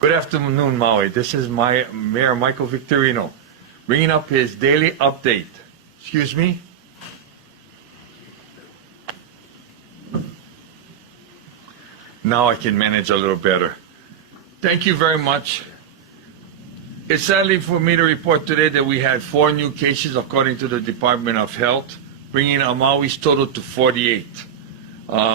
Good afternoon, Maui. This is my Mayor Michael Victorino, bringing up his daily update. Excuse me. Now I can manage a little better. Thank you very much. It's sadly for me to report today that we had 4 new cases according to the Department of Health, bringing Maui's total to 48.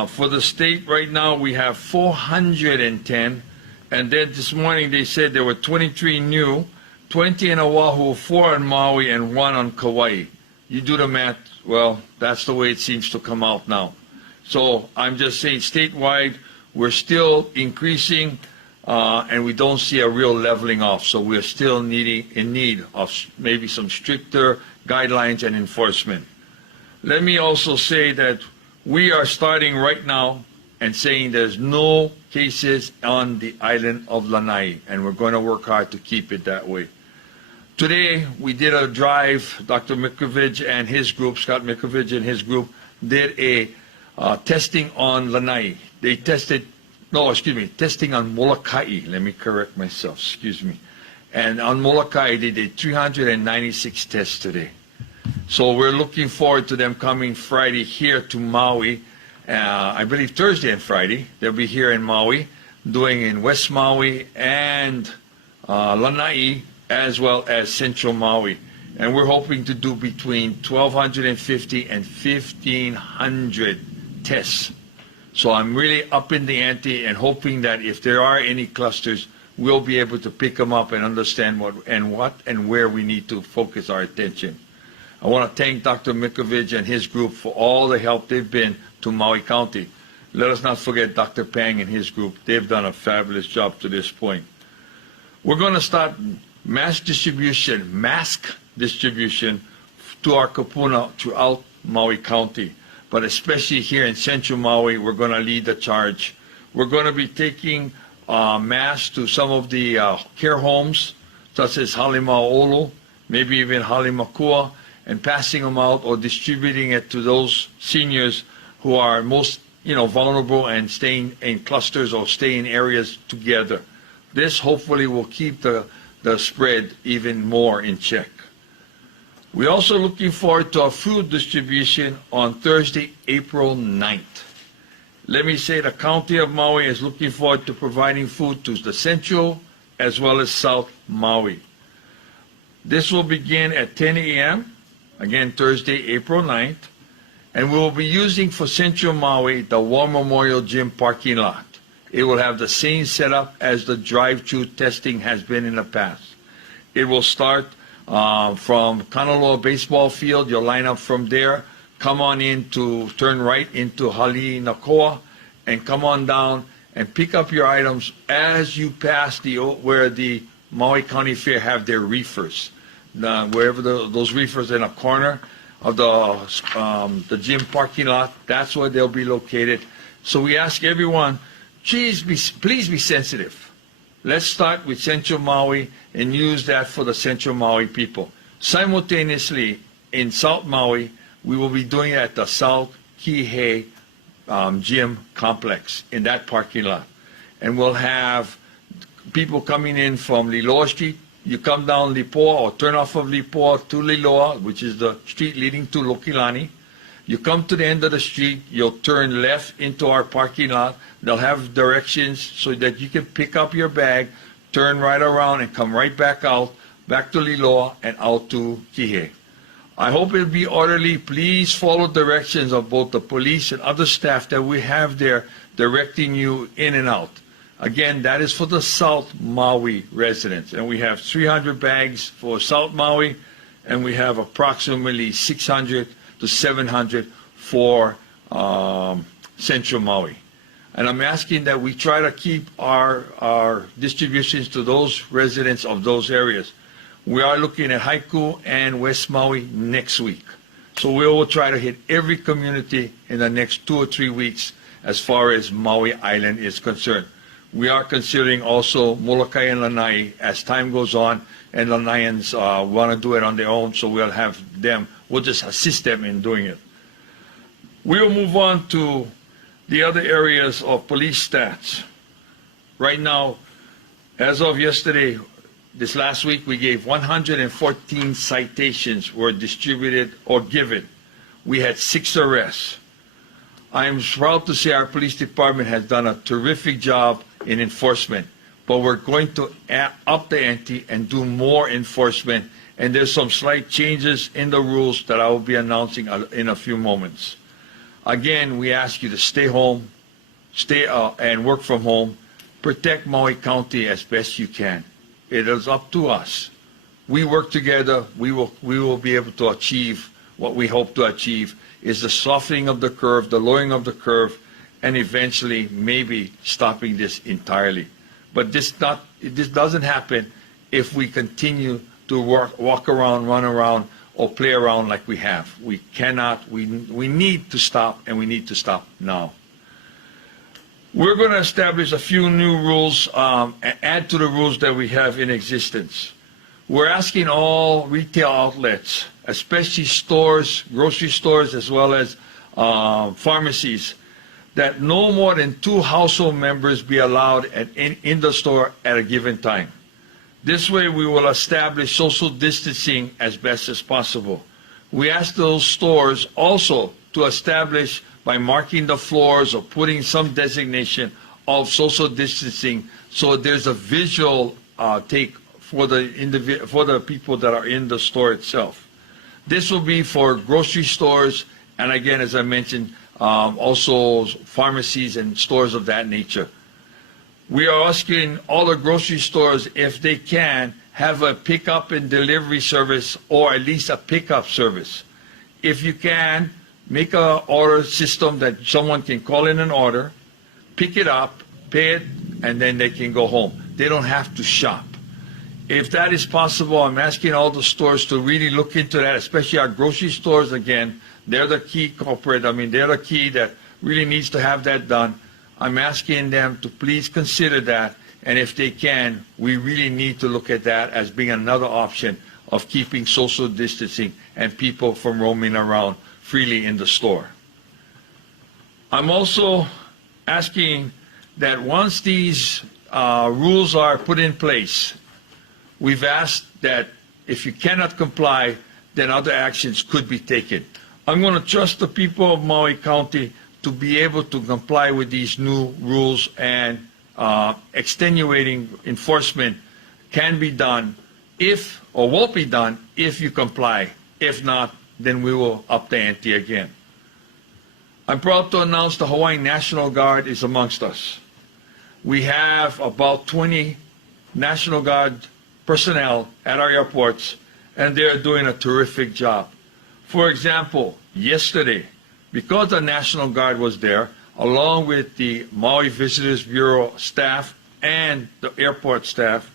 For the state right now, we have 410. And then this morning they said there were 23 new, 20 in Oahu, 4 on Maui, and 1 on Kauai. You do the math, well, that's the way it seems to come out now. So I'm just saying statewide, we're still increasing, and we don't see a real leveling off. So we're still in need of maybe some stricter guidelines and enforcement. Let me also say that we are starting right now and saying there's no cases on the island of Lanai, and we're going to work hard to keep it that way. Today, we did a drive. Dr. Mikovich and his group, Scott Mikovich and his group, did a testing on Lanai. They tested, testing on Molokai. Let me correct myself, excuse me. And on Molokai, they did 396 tests today. So we're looking forward to them coming Friday here to Maui. I believe Thursday and Friday. They'll be here in Maui, doing in West Maui and Lanai, as well as Central Maui. And we're hoping to do between 1,250 and 1,500 tests. So I'm really upping the ante and hoping that if there are any clusters, we'll be able to pick them up and understand what and where we need to focus our attention. I want to thank Dr. Mikovich and his group for all the help they've been to Maui County. Let us not forget Dr. Pang and his group. They've done a fabulous job to this point. We're going to start mask distribution to our kupuna throughout Maui County. But especially here in Central Maui, we're going to lead the charge. We're going to be taking masks to some of the care homes, such as Halima'olu, maybe even Halimakua, and passing them out or distributing it to those seniors who are most vulnerable and staying in clusters or stay in areas together. This hopefully will keep the spread even more in check. We're also looking forward to a food distribution on Thursday, April 9th. Let me say the County of Maui is looking forward to providing food to the Central as well as South Maui. This will begin at 10 a.m., again Thursday, April 9th, and we will be using for Central Maui the War Memorial Gym parking lot. It will have the same setup as the drive-through testing has been in the past. It will start from Kanaloa Baseball Field. You'll line up from there, come on in to turn right into Halinakoa, and come on down and pick up your items as you pass where the Maui County Fair have their reefers. Wherever those reefers in a corner of the gym parking lot, that's where they'll be located. So we ask everyone, please be sensitive. Let's start with Central Maui and use that for the Central Maui people. Simultaneously, in South Maui, we will be doing it at the South Kihei gym complex in that parking lot. And we'll have people coming in from Liloa Street. You come down Lipoa or turn off of Lipoa to Liloa, which is the street leading to Lokilani. You come to the end of the street, you'll turn left into our parking lot. They'll have directions so that you can pick up your bag, turn right around and come right back out, back to Liloa and out to Kihei. I hope it'll be orderly. Please follow directions of both the police and other staff that we have there directing you in and out. Again, that is for the South Maui residents. And we have 300 bags for South Maui, and we have approximately 600 to 700 for Central Maui. And I'm asking that we try to keep our distributions to those residents of those areas. We are looking at Haiku and West Maui next week. So we will try to hit every community in the next 2 or 3 weeks as far as Maui Island is concerned. We are considering also Molokai and Lanai as time goes on, and Lanaians want to do it on their own, so we'll have them, we'll just assist them in doing it. We'll move on to the other areas of police stats. Right now, As of yesterday, this last week, we gave 114 citations were distributed or given. We had 6 arrests. I am proud to say our police department has done a terrific job in enforcement, but we're going to up the ante and do more enforcement, and there's some slight changes in the rules that I will be announcing in a few moments. Again, we ask you to stay home, stay and work from home, protect Maui County as best you can. It is up to us. We work together, we will be able to achieve what we hope to achieve, is the softening of the curve, the lowering of the curve, and eventually maybe stopping this entirely. But this doesn't happen if we continue to walk around, run around, or play around like we have. We cannot, we need to stop, and we need to stop now. We're going to establish a few new rules and add to the rules that we have in existence. We're asking all retail outlets, especially stores, grocery stores, as well as pharmacies, that no more than 2 household members be allowed in the store at a given time. This way we will establish social distancing as best as possible. We ask those stores also to establish by marking the floors or putting some designation of social distancing, so there's a visual take for the people that are in the store itself. This will be for grocery stores, and again, as I mentioned, also pharmacies and stores of that nature. We are asking all the grocery stores, if they can, have a pickup and delivery service, or at least a pickup service. If you can, make an order system that someone can call in an order, pick it up, pay it, and then they can go home. They don't have to shop. If that is possible, I'm asking all the stores to really look into that, especially our grocery stores. Again, they're the key culprit. I mean, they're the key that really needs to have that done. I'm asking them to please consider that, and if they can, we really need to look at that as being another option of keeping social distancing and people from roaming around freely in the store. I'm also asking that once these rules are put in place, we've asked that if you cannot comply, then other actions could be taken. I'm going to trust the people of Maui County to be able to comply with these new rules, and extenuating enforcement can be done if, or won't be done if you comply. If not, then we will up the ante again. I'm proud to announce the Hawaiian National Guard is amongst us. We have about 20 National Guard personnel at our airports, and they're doing a terrific job. For example, yesterday, because the National Guard was there, along with the Maui Visitors Bureau staff and the airport staff,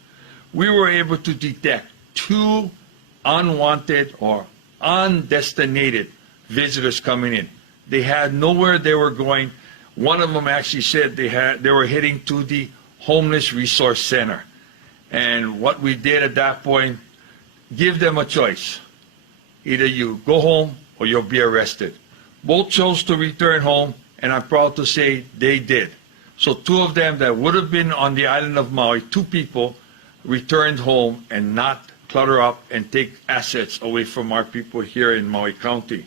we were able to detect 2 unwanted or undestinated visitors coming in. They had nowhere they were going. One of them actually said they were heading to the Homeless Resource Center. And what we did at that point, give them a choice. Either you go home or you'll be arrested. Both chose to return home, and I'm proud to say they did. So 2 of them that would have been on the island of Maui, 2 people, returned home and not clutter up and take assets away from our people here in Maui County.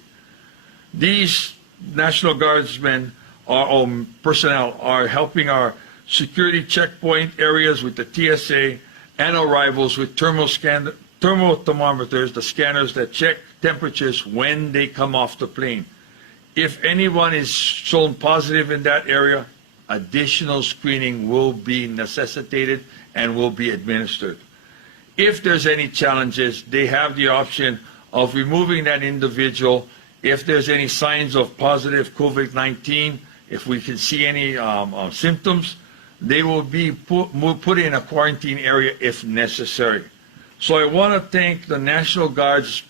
These National Guardsmen or personnel are helping our security checkpoint areas with the TSA and arrivals with thermal thermometers, the scanners that check temperatures when they come off the plane. If anyone is shown positive in that area, additional screening will be necessitated and will be administered. If there's any challenges, they have the option of removing that individual. If there's any signs of positive COVID-19, if we can see any symptoms, they will be put in a quarantine area if necessary. So I want to thank the National Guard's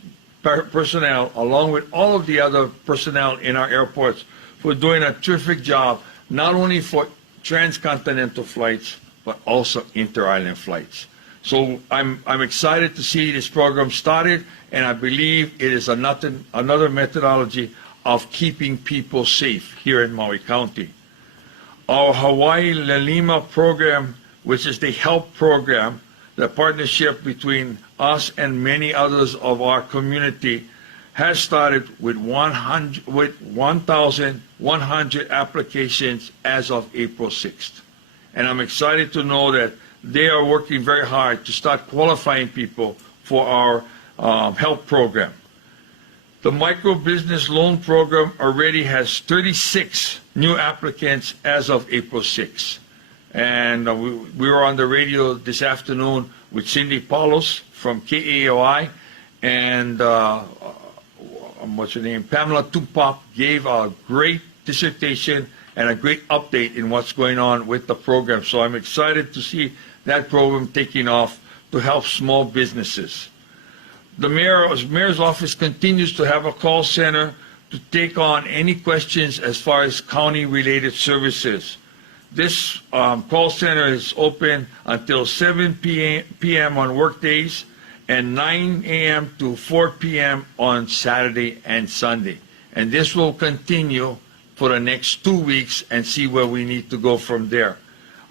personnel, along with all of the other personnel in our airports, for doing a terrific job, not only for transcontinental flights, but also inter-island flights. So I'm excited to see this program started, and I believe it is another methodology of keeping people safe here in Maui County. Our Hawaii Lalima program which is the HELP program, the partnership between us and many others of our community, has started with 1,100 applications as of April 6th. And I'm excited to know that they are working very hard to start qualifying people for our HELP program. The micro business loan program already has 36 new applicants as of April 6th. And we were on the radio this afternoon with Cindy Paulos from KAOI, and what's her name? Pamela Tumpap gave a great dissertation and a great update in what's going on with the program. So I'm excited to see that program taking off to help small businesses. The mayor's office continues to have a call center to take on any questions as far as county-related services. This call center is open until 7 p.m. on workdays and 9 a.m. to 4 p.m. on Saturday and Sunday. And this will continue for the next 2 weeks and see where we need to go from there.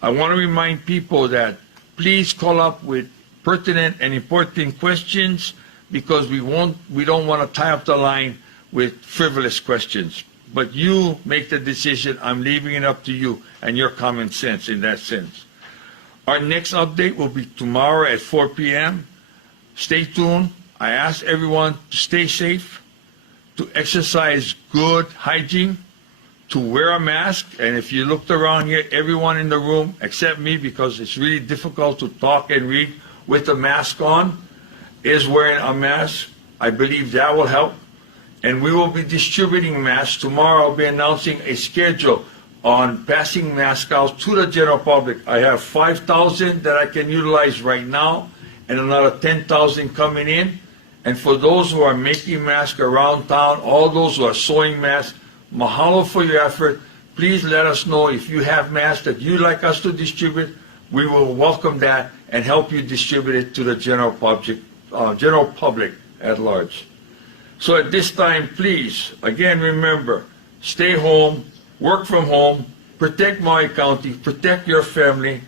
I want to remind people that please call up with pertinent and important questions, because we don't want to tie up the line with frivolous questions. But you make the decision. I'm leaving it up to you and your common sense in that sense. Our next update will be tomorrow at 4 p.m. Stay tuned. I ask everyone to stay safe, to exercise good hygiene, to wear a mask. And if you looked around here, everyone in the room, except me, because it's really difficult to talk and read with a mask on, is wearing a mask. I believe that will help. And we will be distributing masks. Tomorrow I'll be announcing a schedule on passing masks out to the general public. I have 5,000 that I can utilize right now, and another 10,000 coming in. And for those who are making masks around town, all those who are sewing masks, mahalo for your effort. Please let us know if you have masks that you'd like us to distribute. We will welcome that and help you distribute it to the general public at large. So at this time, please, again, remember, stay home, work from home, protect Maui County, protect your family.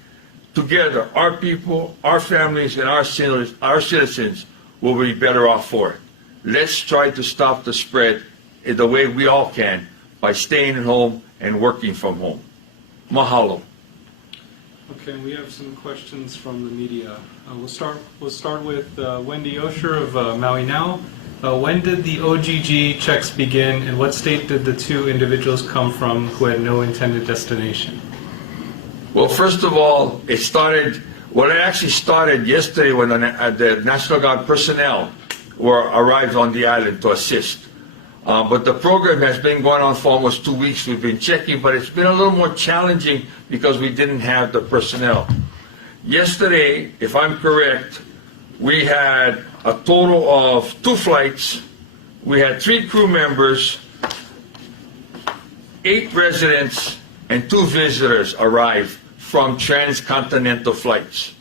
Together, our people, our families, and our citizens will be better off for it. Let's try to stop the spread in the way we all can by staying at home and working from home. Mahalo. Okay, we have some questions from the media. We'll start with Wendy Osher of Maui Now. When did the OGG checks begin, and what state did the two individuals come from who had no intended destination? Well, first of all, it actually started yesterday when the National Guard personnel arrived on the island to assist. But the program has been going on for almost 2 weeks. We've been checking, but it's been a little more challenging because we didn't have the personnel. Yesterday, if I'm correct, we had a total of 2 flights. We had 3 crew members, 8 residents, and 2 visitors arrive from transcontinental flights.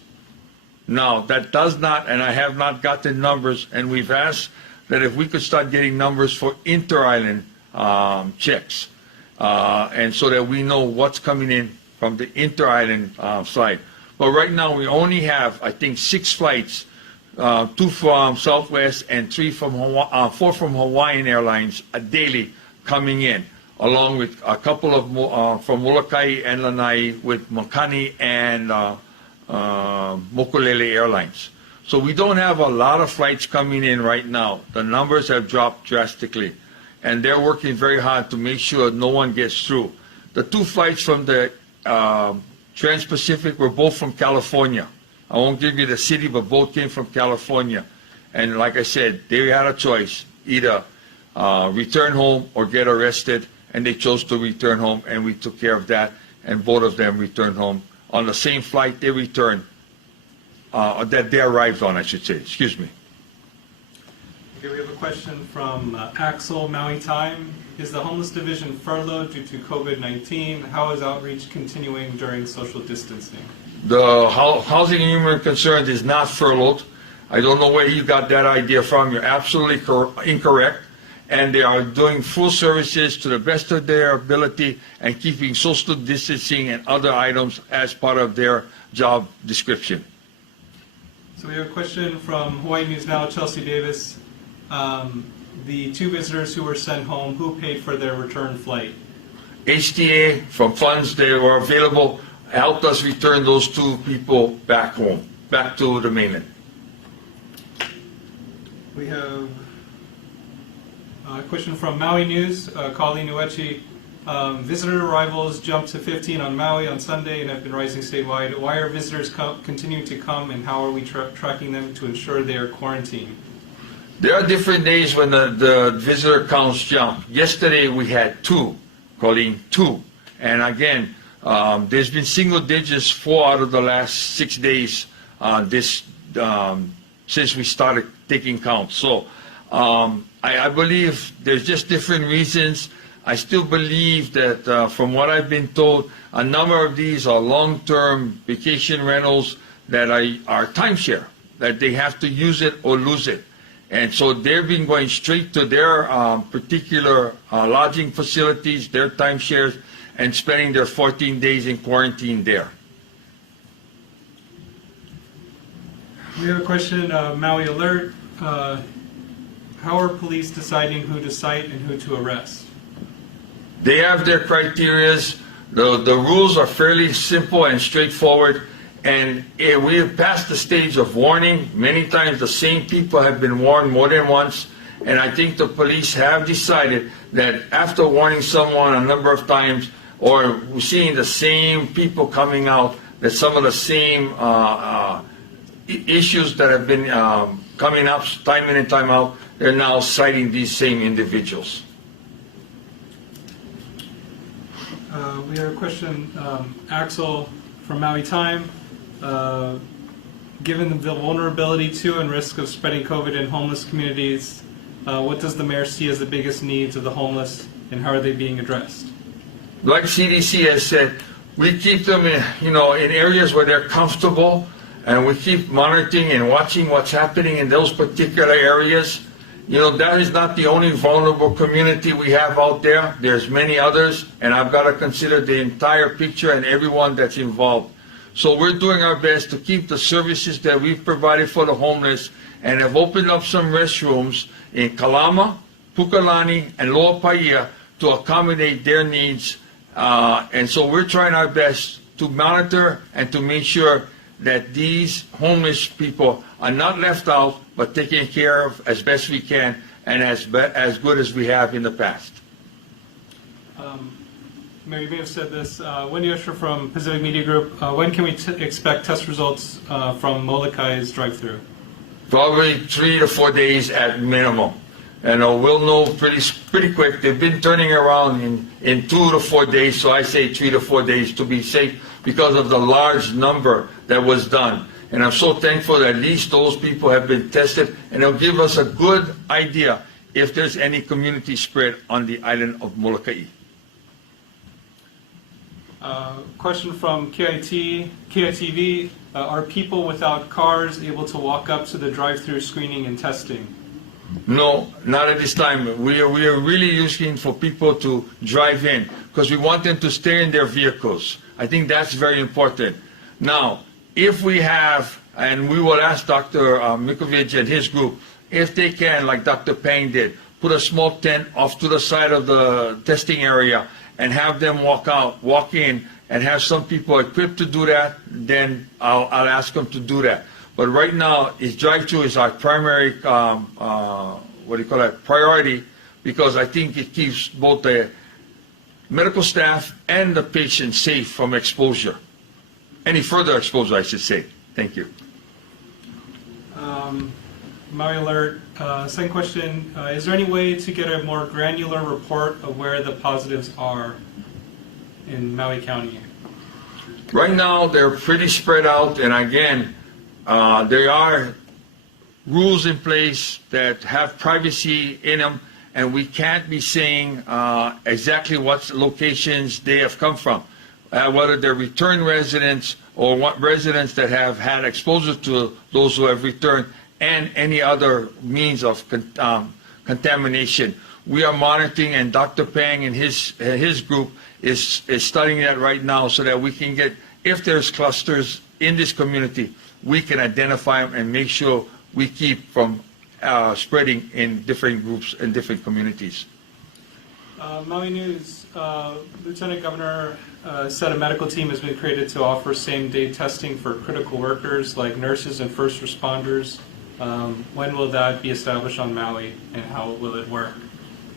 Now, that does not, and I have not gotten numbers, and we've asked that if we could start getting numbers for inter-island checks, and so that we know what's coming in from the inter-island side. But right now we only have, I think, 6 flights, 2 from Southwest and 4 from Hawaiian Airlines daily coming in, along with a couple of from Molokai and Lanai with Makani and Mokulele Airlines. So we don't have a lot of flights coming in right now. The numbers have dropped drastically, and they're working very hard to make sure no one gets through. The 2 flights from the Trans-Pacific were both from California. I won't give you the city, but both came from California. And like I said, they had a choice, either return home or get arrested, and they chose to return home, and we took care of that, and both of them returned home. On the same flight they returned, that they arrived on, I should say. Excuse me. Okay, we have a question from Axel, Maui Time. Is the homeless division furloughed due to COVID-19? How is outreach continuing during social distancing? The Housing and Human Concerns is not furloughed. I don't know where you got that idea from. You're absolutely incorrect. and they are doing full services to the best of their ability and keeping social distancing and other items as part of their job description. So we have a question from Hawaii News Now, Chelsea Davis. The 2 visitors who were sent home, who paid for their return flight? HTA, from funds that were available, helped us return those 2 people back home, back to the mainland. We have a question from Maui News, Colleen Uechi. Visitor arrivals jumped to 15 on Maui on Sunday and have been rising statewide. Why are visitors continuing to come, and how are we tracking them to ensure they are quarantined? There are different days when the visitor counts jump. Yesterday we had 2, Colleen, 2. And again, there's been single digits 4 out of the last 6 days since we started taking counts. So I believe there's just different reasons. I still believe that from what I've been told, a number of these are long-term vacation rentals that are timeshare, that they have to use it or lose it. And so they've been going straight to their particular lodging facilities, their timeshares, and spending their 14 days in quarantine there. We have a question, Maui Alert. How are police deciding who to cite and who to arrest? They have their criterias. The rules are fairly simple and straightforward. And we have passed the stage of warning. Many times the same people have been warned more than once. And I think the police have decided that after warning someone a number of times, or seeing the same people coming out, that some of the same issues that have been coming up time in and time out, they're now citing these same individuals. We have a question, Axel from Maui Time. Given the vulnerability to and risk of spreading COVID in homeless communities, what does the mayor see as the biggest needs of the homeless, and how are they being addressed? Like CDC has said, we keep them in areas where they're comfortable, and we keep monitoring and watching what's happening in those particular areas. That is not the only vulnerable community we have out there. There's many others, and I've got to consider the entire picture and everyone that's involved. So we're doing our best to keep the services that we've provided for the homeless, and have opened up some restrooms in Kalama, Pukalani, and Loa Paia to accommodate their needs. And so we're trying our best to monitor and to make sure that these homeless people are not left out, but taken care of as best we can, and as good as we have in the past. Mayor, you may have said this. Wendy Usher from Pacific Media Group. When can we expect test results from Molokai drive-thru? Probably 3 to 4 days at minimum. And we'll know pretty quick. They've been turning around in 2 to 4 days, so I say 3 to 4 days to be safe because of the large number that was done. And I'm so thankful that at least those people have been tested, and it'll give us a good idea if there's any community spread on the island of Molokai. Question from KITV. Are people without cars able to walk up to the drive-thru screening and testing? No, not at this time. We are really looking for people to drive in because we want them to stay in their vehicles. I think that's very important. Now, if we have, and we will ask Dr. Mikovic and his group, if they can, like Dr. Pang did, put a small tent off to the side of the testing area and have them walk in, and have some people equipped to do that, then I'll ask them to do that. But right now, drive-thru is our primary, priority, because I think it keeps both the medical staff and the patient safe from exposure. Any further exposure, I should say. Thank you. Maui Alert, second question. Is there any way to get a more granular report of where the positives are in Maui County? Right now, they're pretty spread out, and again, there are rules in place that have privacy in them, and we can't be saying exactly what locations they have come from, whether they're return residents or what residents that have had exposure to those who have returned, and any other means of contamination. We are monitoring, and Dr. Pang and his group is studying that right now so that we can get, if there's clusters in this community, we can identify them and make sure we keep from spreading in different groups and different communities. Maui News, Lieutenant Governor said a medical team has been created to offer same-day testing for critical workers like nurses and first responders. When will that be established on Maui, and how will it work?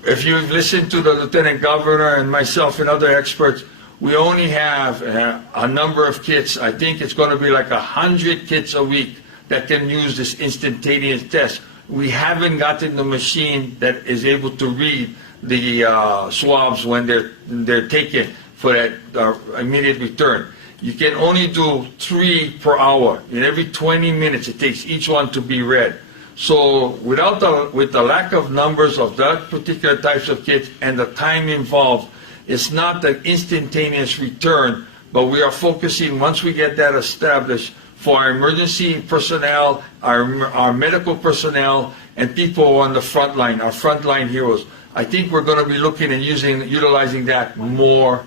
If you've listened to the Lieutenant Governor and myself and other experts, we only have a number of kits. I think it's going to be like 100 kits a week that can use this instantaneous test. We haven't gotten the machine that is able to read the swabs when they're taken for that immediate return. You can only do 3 per hour. In every 20 minutes, it takes each one to be read. So with the lack of numbers of that particular types of kits and the time involved, it's not the instantaneous return, but we are focusing, once we get that established, for our emergency personnel, our medical personnel, and people on the front line, our frontline heroes. I think we're going to be looking and utilizing that more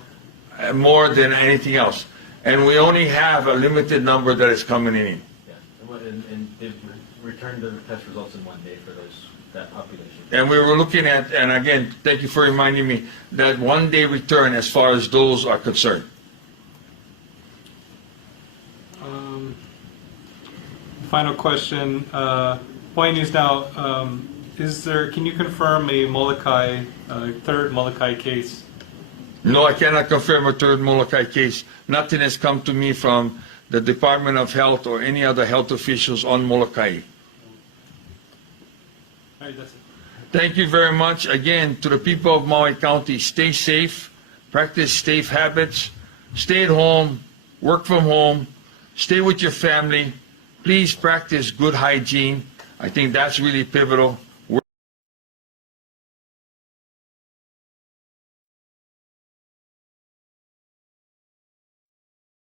than anything else. And we only have a limited number that is coming in. Yeah, and they've returned the test results in 1 day for that population. And we were looking at, and again, thank you for reminding me, that 1 day return as far as those are concerned. Final question. Hawaii News Now, can you confirm a Molokai, third Molokai case? No, I cannot confirm a third Molokai case. Nothing has come to me from the Department of Health or any other health officials on Molokai. All right, that's it. Thank you very much. Again, to the people of Maui County, stay safe, practice safe habits, stay at home, work from home, stay with your family. Please practice good hygiene. I think that's really pivotal.